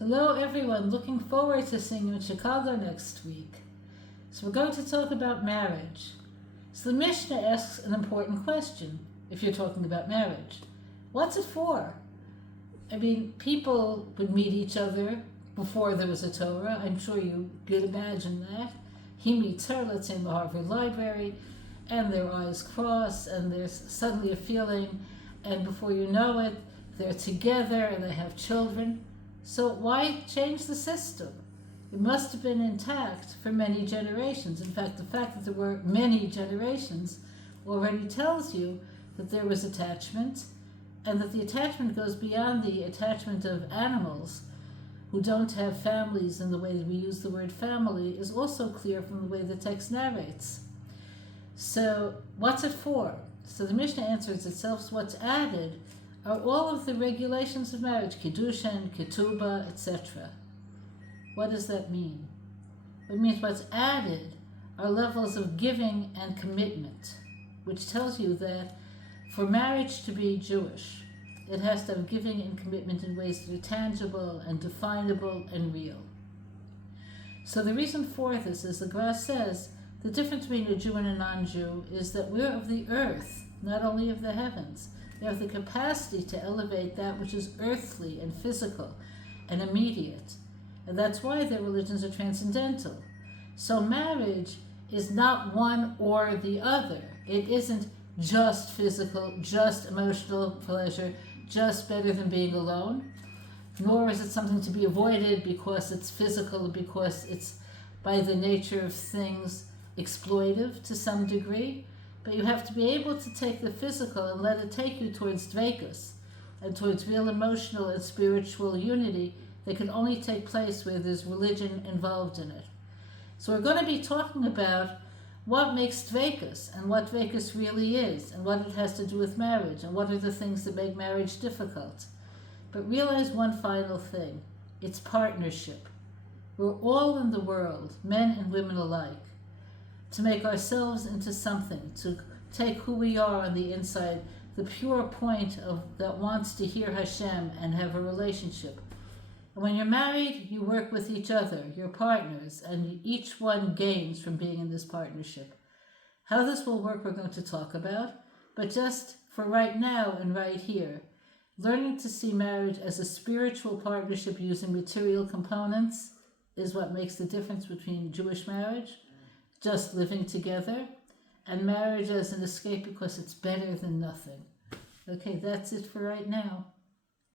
Hello everyone, looking forward to seeing you in Chicago next week. So we're going to talk about marriage. So the Mishnah asks an important question if you're talking about marriage. What's it for? I mean, people would meet each other before there was a Torah. I'm sure you could imagine that. He meets her, let's say in the Harvard Library, and their eyes cross, and there's suddenly a feeling, and before you know it, they're together and they have children. So why change the system? It must have been intact for many generations. In fact, the fact that there were many generations already tells you that there was attachment, and that the attachment goes beyond the attachment of animals who don't have families in the way that we use the word family is also clear from the way the text narrates. So what's it for? So the Mishnah answers itself. So what's added are all of the regulations of marriage, kiddushin, ketubah, etc. What does that mean? It means what's added are levels of giving and commitment, which tells you that for marriage to be Jewish, it has to have giving and commitment in ways that are tangible and definable and real. So the reason for this is the Gemara says the difference between a Jew and a non-Jew is that we're of the earth, not only of the heavens. They have the capacity to elevate that which is earthly and physical and immediate. And that's why their religions are transcendental. So marriage is not one or the other. It isn't just physical, just emotional pleasure, just better than being alone. Nor is it something to be avoided because it's physical, because it's by the nature of things exploitive to some degree. But you have to be able to take the physical and let it take you towards dveikus and towards real emotional and spiritual unity that can only take place where there's religion involved in it. So we're going to be talking about what makes dveikus and what dveikus really is and what it has to do with marriage and what are the things that make marriage difficult. But realize one final thing. It's partnership. We're all in the world, men and women alike, to make ourselves into something, to take who we are on the inside, the pure point of that wants to hear Hashem and have a relationship. And when you're married, you work with each other, your partners, and each one gains from being in this partnership. How this will work, we're going to talk about, but just for right now and right here, learning to see marriage as a spiritual partnership using material components is what makes the difference between Jewish marriage, just living together, and marriage as an escape because it's better than nothing. Okay, that's it for right now.